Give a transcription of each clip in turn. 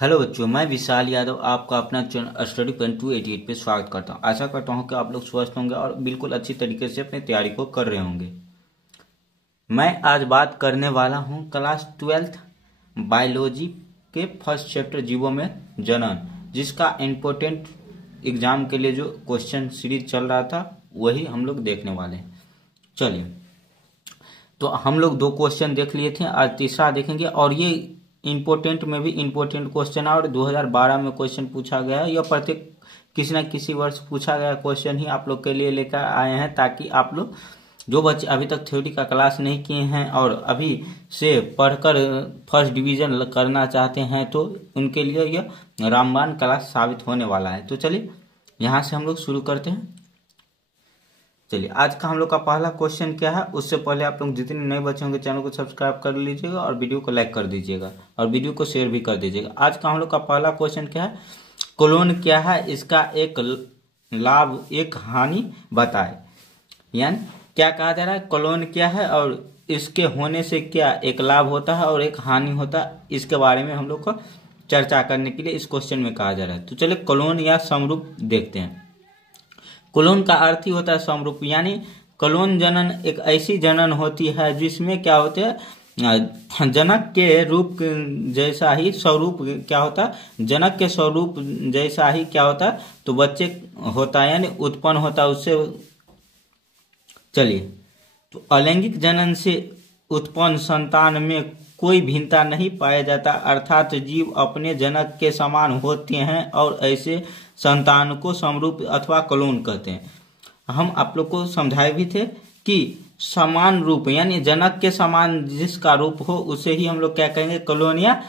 Hello बच्चों, मैं विशाल यादव आपका अपना चैनल स्टडी पॉइंट 288 पे स्वागत करता हूं। आशा करता हूं कि आप लोग स्वस्थ होंगे और बिल्कुल अच्छी तरीके से अपनी तैयारी को कर रहे होंगे। मैं आज बात करने वाला हूं क्लास 12th बायोलॉजी के फर्स्ट चैप्टर जीवों में जनन, जिसका इम्पोर्टेंट एग्जाम के लिए जो क्वेश्चन सीरीज चल रहा था वही हम लोग देखने वाले हैं। चलिए, तो हम लोग 2 क्वेश्चन देख लिए थे, आज तीसरा देखेंगे। और ये इम्पोर्टेंट में भी इम्पोर्टेंट क्वेश्चन है और 2012 में क्वेश्चन पूछा गया है। यह प्रत्येक किसी न किसी वर्ष पूछा गया क्वेश्चन ही आप लोग के लिए लेकर आए हैं, ताकि आप लोग जो बच्चे अभी तक थ्योरी का क्लास नहीं किए हैं और अभी से पढ़कर फर्स्ट डिवीजन करना चाहते हैं, तो उनके लिए यह रामबाण क्लास साबित होने वाला है। तो चलिए यहाँ से हम लोग शुरू करते हैं। चलिए, आज का हम लोग का पहला क्वेश्चन क्या है, उससे पहले आप लोग जितने नए बच्चे होंगे चैनल को सब्सक्राइब कर लीजिएगा और वीडियो को लाइक कर दीजिएगा और वीडियो को शेयर भी कर दीजिएगा। आज का हम लोग का पहला क्वेश्चन क्या है, कोलोन क्या है, इसका एक लाभ एक हानि बताए। यानी क्या कहा जा रहा है, कोलोन क्या है और इसके होने से क्या एक लाभ होता है और एक हानि होता है, इसके बारे में हम लोग को चर्चा करने के लिए इस क्वेश्चन में कहा जा रहा है। तो चलिए कोलोन या समरूप देखते हैं। कोलोन का अर्थ ही होता है समरूप, यानी कोलोन जनन एक ऐसी जनन होती है जिसमें क्या होते हैं, जनक के रूप जैसा ही स्वरूप क्या होता है, जनक के स्वरूप जैसा ही क्या होता है, तो बच्चे होता है यानी उत्पन्न होता है उससे। चलिए, तो अलैंगिक जनन से उत्पन्न संतान में कोई भिन्नता नहीं पाया जाता, अर्थात जीव अपने जनक के समान होते हैं और ऐसे संतान को समरूप अथवा क्लोन कहते हैं। हम आप लोग को समझाए भी थे कि समान रूप यानी जनक के समान जिसका रूप हो उसे ही हम लोग क्या कहेंगे, क्लोन या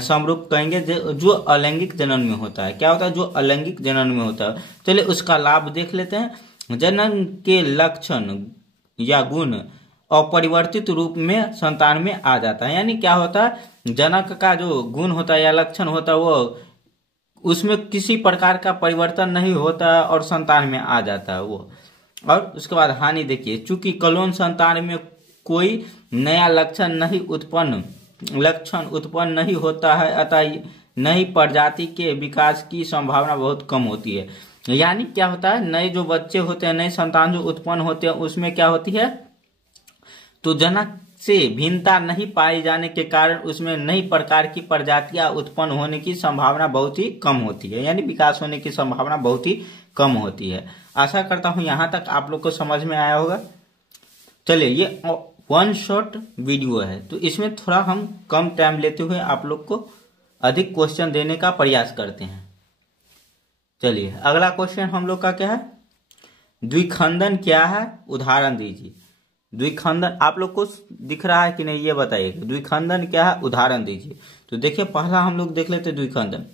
समरूप कहेंगे, जो अलैंगिक जनन में होता है। क्या होता है, जो अलैंगिक जनन में होता है। चलिए उसका लाभ देख लेते हैं। जनन के लक्षण या गुण अपरिवर्तित रूप में संतान में आ जाता है। यानी क्या होता है, जनक का जो गुण होता है या लक्षण होता है वो उसमें किसी प्रकार का परिवर्तन नहीं होता है और संतान में आ जाता है वो। और उसके बाद हानि देखिए, चूंकि क्लोन संतान में कोई नया लक्षण उत्पन्न नहीं होता है, अतः नई प्रजाति के विकास की संभावना बहुत कम होती है। यानी क्या होता है, नए जो बच्चे होते हैं, नए संतान जो उत्पन्न होते हैं उसमें क्या होती है, तो जनक से भिन्नता नहीं पाए जाने के कारण उसमें नई प्रकार की प्रजातियां उत्पन्न होने की संभावना बहुत ही कम होती है, यानी विकास होने की संभावना बहुत ही कम होती है। आशा करता हूं यहां तक आप लोग को समझ में आया होगा। चलिए, ये 1 शॉर्ट वीडियो है तो इसमें थोड़ा हम कम टाइम लेते हुए आप लोग को अधिक क्वेश्चन देने का प्रयास करते हैं। चलिए, अगला क्वेश्चन हम लोग का क्या है, द्विखंडन क्या है, उदाहरण दीजिए। द्विखंडन आप लोग को दिख रहा है कि नहीं ये बताइएगा, द्विखंडन क्या है, उदाहरण दीजिए। तो देखिए पहला हम लोग देख लेते द्विखंडन।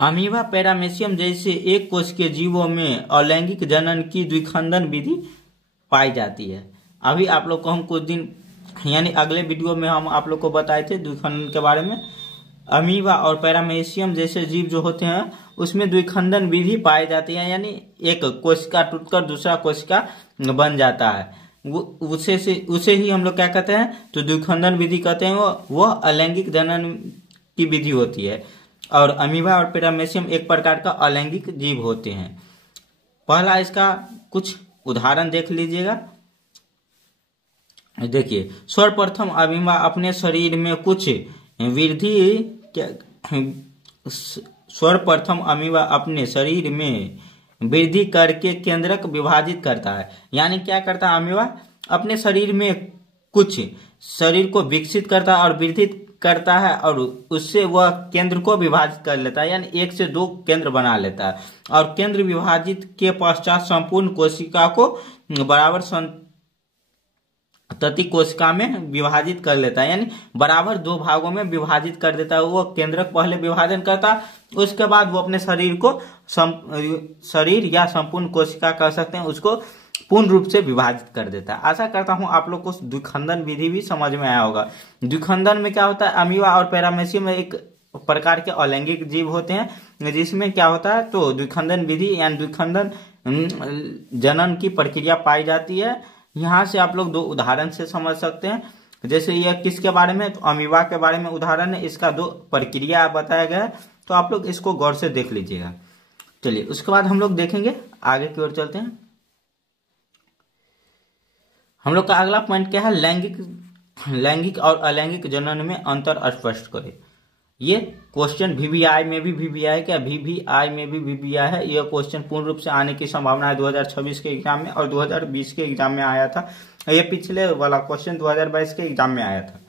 अमीबा पैरामेसियम जैसे एक कोश के जीवों में अलैंगिक जनन की द्विखंडन विधि पाई जाती है। अभी आप लोग को हम कुछ दिन यानी अगले वीडियो में हम आप लोग को बताए थे द्विखंडन के बारे में। अमीबा और पैरामेसियम जैसे जीव जो होते हैं उसमें द्विखंडन विधि पाई जाती है, यानी एक कोशिका टूटकर दूसरा कोशिका बन जाता है, उसे ही हम लोग क्या कहते हैं, तो द्विखंडन विधि कहते हैं। वो अलैंगिक जनन की विधि होती है। और अमीबा और पैरामेसियम एक प्रकार का अलैंगिक जीव होते हैं। पहला इसका कुछ उदाहरण देख लीजिएगा। देखिए, सर्वप्रथम अमीबा अपने शरीर में कुछ वृद्धि सर्वप्रथम अमीबा अपने शरीर में वृद्धि करके केंद्रक विभाजित करता है। यानी क्या करता है, अमीबा अपने शरीर में कुछ शरीर को विकसित करता है और वृद्धि करता है और उससे वह केंद्र को विभाजित कर लेता है, यानी 1 से 2 केंद्र बना लेता है। और केंद्र विभाजित के पश्चात संपूर्ण कोशिका को बराबर तति कोशिका में विभाजित कर लेता है, यानी बराबर 2 भागों में विभाजित कर देता है। वो केंद्रक पहले विभाजन करता है, उसके बाद वो अपने शरीर को शरीर या संपूर्ण कोशिका कह सकते हैं उसको पूर्ण रूप से विभाजित कर देता है। आशा करता हूं आप लोग को द्विखंडन विधि भी समझ में आया होगा। द्विखंडन में क्या होता है, अमीबा और पैरामेसियम एक प्रकार के अलैंगिक जीव होते हैं जिसमें क्या होता है, तो द्विखंडन विधि यानी द्विखंडन जनन की प्रक्रिया पाई जाती है। यहाँ से आप लोग 2 उदाहरण से समझ सकते हैं। जैसे यह किसके बारे में, तो अमीबा के बारे में उदाहरण है, इसका 2 प्रक्रिया बताया गया है, तो आप लोग इसको गौर से देख लीजिएगा। चलिए उसके बाद हम लोग देखेंगे, आगे की ओर चलते हैं। हम लोग का अगला पॉइंट क्या है, लैंगिक और अलैंगिक जनन में अंतर स्पष्ट करें। ये क्वेश्चन वीवीआई में भी वीवीआई में भी वीवीआई है। यह क्वेश्चन पूर्ण रूप से आने की संभावना है 2026 के एग्जाम में, और 2020 के एग्जाम में आया था। ये पिछले वाला क्वेश्चन 2022 के एग्जाम में आया था।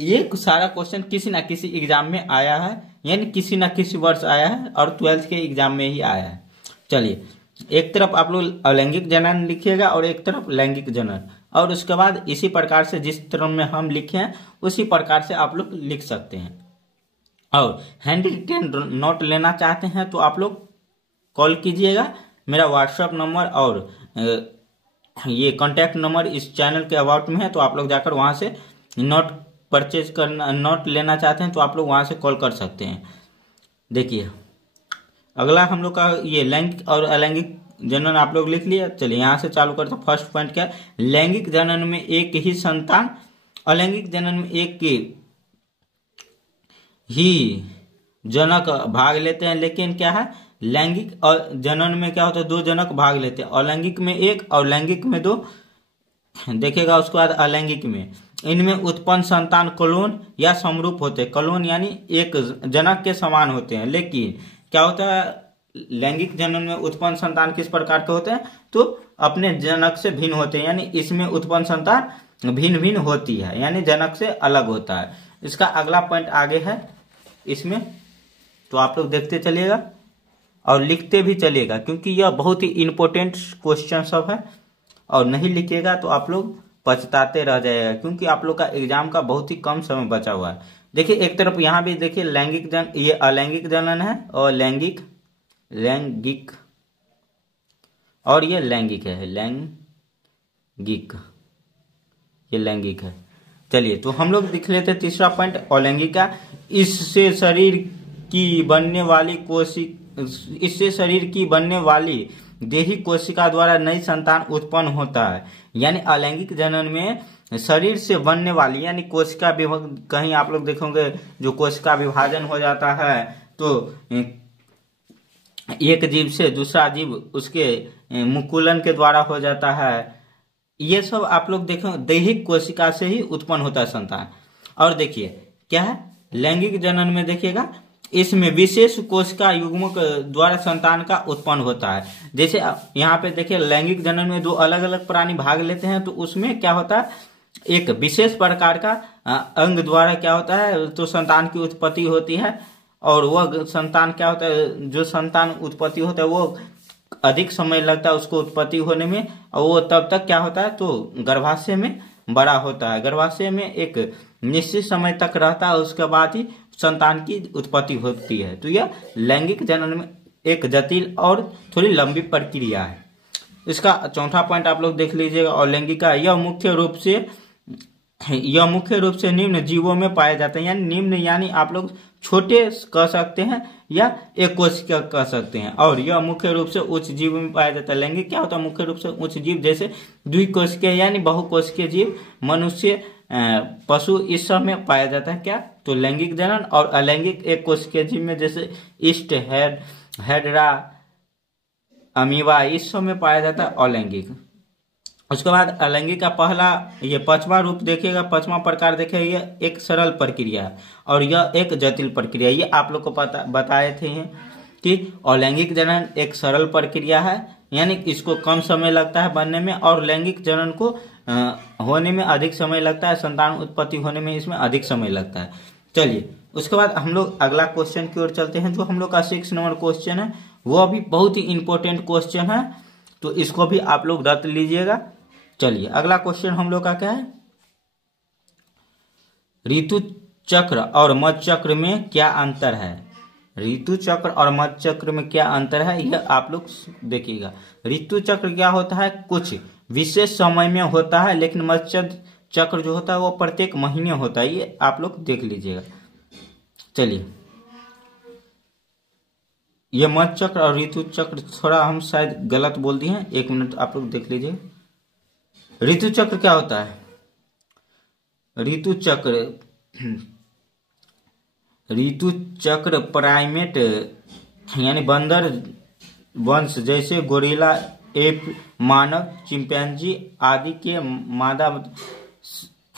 ये सारा क्वेश्चन किसी ना किसी एग्जाम में आया है, यानी किसी ना किसी वर्ष आया है, और 12th के एग्जाम में ही आया है। चलिए, एक तरफ आप लोग अलैंगिक जनन लिखिएगा और एक तरफ लैंगिक जनन, और उसके बाद इसी प्रकार से जिस तरह में हम लिखे हैं उसी प्रकार से आप लोग लिख सकते हैं। और हैंड रिटेन नोट लेना चाहते हैं तो आप लोग कॉल कीजिएगा, मेरा व्हाट्सएप नंबर और ये कॉन्टैक्ट नंबर इस चैनल के अबाउट में है, तो आप लोग जाकर वहां से नोट परचेज करना, नोट लेना चाहते हैं तो आप लोग वहां से कॉल कर सकते हैं। देखिए अगला हम लोग का ये लैंगिक और अलैंगिक जनन आप लोग लिख लिया। चलिए यहाँ से चालू करते हैं। फर्स्ट पॉइंट क्या है, लैंगिक जनन में एक ही संतान, अलैंगिक जनन में एक के ही जनक भाग लेते हैं। लेकिन क्या है, लैंगिक और जनन में क्या होता है, 2 जनक भाग लेते हैं, अलैंगिक में 1 और लैंगिक में 2। देखेगा उसके बाद अलैंगिक में इनमें उत्पन्न संतान क्लोन या समरूप होते हैं। क्लोन यानी एक जनक के समान होते हैं। लेकिन क्या होता है, लैंगिक जनन में उत्पन्न संतान किस प्रकार के होते हैं, तो अपने जनक से भिन्न होते हैं, यानी इसमें उत्पन्न संतान भिन्न भिन्न होती है, यानी जनक से अलग होता है। इसका अगला पॉइंट आगे है इसमें, तो आप लोग देखते चलिएगा और लिखते भी चलिएगा, क्योंकि यह बहुत ही इंपॉर्टेंट क्वेश्चन सब है, और नहीं लिखिएगा तो आप लोग पछताते रह जाएगा, क्योंकि आप लोग का एग्जाम का बहुत ही कम समय बचा हुआ है। देखिए एक तरफ यहाँ भी देखिए लैंगिक जन, ये अलैंगिक जनन है, और लैंगिक और ये लैंगिक है, ये लैंगिक है। चलिए तो हम लोग देख लेते हैं तीसरा पॉइंट अलैंगिक का। इससे शरीर की बनने वाली देही कोशिका द्वारा नई संतान उत्पन्न होता है। यानी अलैंगिक जनन में शरीर से बनने वाली, यानी कोशिका कहीं आप लोग देखोगे जो कोशिका विभाजन हो जाता है तो एक जीव से दूसरा जीव उसके मुकुलन के द्वारा हो जाता है। ये सब आप लोग देखो दैहिक कोशिका से ही उत्पन्न होता है संतान। और देखिए क्या है, लैंगिक जनन में देखिएगा इसमें विशेष कोशिका युग्मक द्वारा संतान का उत्पन्न होता है। जैसे यहाँ पे देखिए लैंगिक जनन में 2 अलग अलग प्राणी भाग लेते हैं, तो उसमें क्या होता है, एक विशेष प्रकार का अंग द्वारा क्या होता है, तो संतान की उत्पत्ति होती है। और वह संतान क्या होता है, जो संतान उत्पत्ति होता है वो अधिक समय लगता है उसको उत्पत्ति होने में, और वो तब तक क्या होता है, तो गर्भाशय में बड़ा होता है। गर्भाशय में एक निश्चित समय तक रहता है, उसके बाद ही संतान की उत्पत्ति होती है। तो यह लैंगिक जनन में एक जटिल और थोड़ी लंबी प्रक्रिया है। इसका चौथा पॉइंट आप लोग देख लीजिएगा। और लैंगिक का यह मुख्य रूप से निम्न जीवों में पाया जाता है। यानी निम्न यानी आप लोग छोटे कह सकते हैं या एक कोशिका कह सकते हैं। और यह मुख्य रूप से उच्च जीव में पाया जाता है। लैंगिक क्या होता है, मुख्य रूप से उच्च जीव, जैसे द्विकोशिकीय यानी बहुकोशिकीय जीव, मनुष्य, पशु, इस सब में पाया जाता है। क्या, तो लैंगिक जनन। और अलैंगिक एक कोशिकीय जीव में जैसे ईस्ट, हेड्रा, अमीबा, इस सब में पाया जाता है अलैंगिक। उसके बाद अलैंगिक का पांचवा रूप देखिएगा, पांचवा प्रकार देखिएगा, यह एक सरल प्रक्रिया है और यह एक जटिल प्रक्रिया। ये आप लोग को बताए थे कि अलैंगिक जनन एक सरल प्रक्रिया है, यानी इसको कम समय लगता है बनने में, और लैंगिक जनन को होने में अधिक समय लगता है, संतान उत्पत्ति होने में इसमें अधिक समय लगता है। चलिए उसके बाद हम लोग अगला क्वेश्चन की ओर चलते हैं, जो हम लोग का 6 नंबर क्वेश्चन है, वो भी बहुत ही इंपॉर्टेंट क्वेश्चन है, तो इसको भी आप लोग रट लीजिएगा। चलिए अगला क्वेश्चन हम लोग का क्या है, ऋतु चक्र और मध्य चक्र में क्या अंतर है। ऋतु चक्र और मध्य चक्र में क्या अंतर है, यह आप लोग देखिएगा। ऋतु चक्र क्या होता है, कुछ विशेष समय में होता है, लेकिन मध्य चक्र जो होता है वो प्रत्येक महीने होता है। ये आप लोग देख लीजिएगा। चलिए, ये मध्य चक्र और ऋतु चक्र थोड़ा हम शायद गलत बोल दिए हैं, 1 मिनट आप लोग देख लीजिए। ऋतु चक्र क्या होता है, ऋतु चक्र प्राइमेट यानी बंदर वंश जैसे गोरिल्ला, एप, मानव, चिंपैंजी आदि के मादा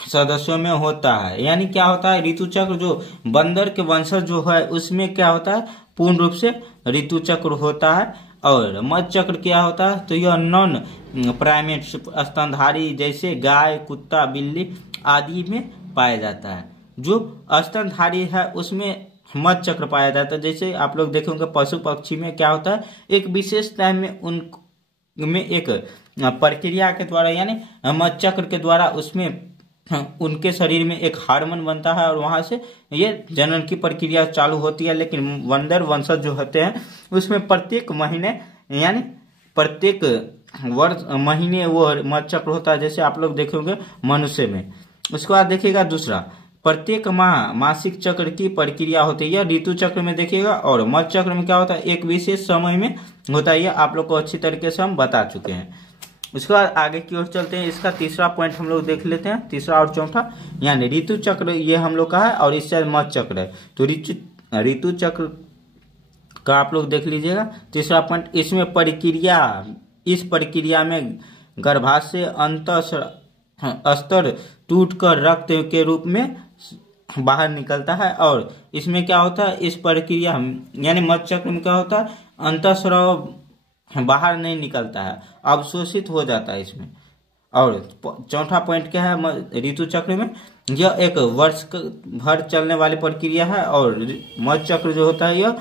सदस्यों में होता है। यानी क्या होता है, ऋतु चक्र जो बंदर के वंशज जो है उसमें क्या होता है, पूर्ण रूप से ऋतु चक्र होता है। और मध चक्र क्या होता है, तो यह नॉन प्राइमेट स्तनधारी जैसे गाय, कुत्ता, बिल्ली आदि में पाया जाता है। जो स्तनधारी है उसमें मध चक्र पाया जाता है। जैसे आप लोग देखेंगे पशु पक्षी में क्या होता है, एक विशेष टाइम में उनमें एक प्रक्रिया के द्वारा यानी मध चक्र के द्वारा उसमें उनके शरीर में एक हार्मोन बनता है और वहां से ये जनन की प्रक्रिया चालू होती है। लेकिन बंदर वंशज जो होते हैं उसमें प्रत्येक महीने यानी प्रत्येक वर्ष महीने वो मध चक्र होता है, जैसे आप लोग देखेंगे मनुष्य में। उसके बाद देखिएगा दूसरा, प्रत्येक माह मासिक चक्र की प्रक्रिया होती है, ऋतु चक्र में देखिएगा। और मध चक्र में क्या होता है, एक विशेष समय में होता है। आप लोग को अच्छी तरीके से हम बता चुके हैं। उसके बाद आगे की ओर चलते हैं। इसका तीसरा पॉइंट हम लोग देख लेते हैं, तीसरा और चौथा। यानी ऋतु चक्र ये हम लोग का है और इससे मध चक्र है। तो ऋतु चक्र का आप लोग देख लीजिएगा तीसरा पॉइंट। इसमें इस प्रक्रिया में गर्भाशय अंतःस्तर टूटकर रक्त के रूप में बाहर निकलता है। और इसमें क्या होता है, इस प्रक्रिया यानी मध चक्र में क्या होता है, अंतःस्राव बाहर नहीं निकलता है, अवशोषित हो जाता है इसमें। और चौथा पॉइंट क्या है ऋतु चक्र में, यह एक वर्ष भर चलने वाली प्रक्रिया है। और मध चक्र जो होता है यह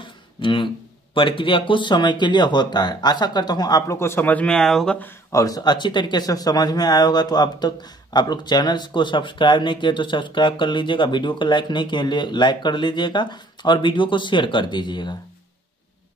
प्रक्रिया कुछ समय के लिए होता है। आशा करता हूँ आप लोग को समझ में आया होगा और अच्छी तरीके से समझ में आया होगा। तो अब तक आप लोग चैनल्स को सब्सक्राइब नहीं किए तो सब्सक्राइब कर लीजिएगा, वीडियो को लाइक नहीं किए लाइक कर लीजिएगा और वीडियो को शेयर कर दीजिएगा।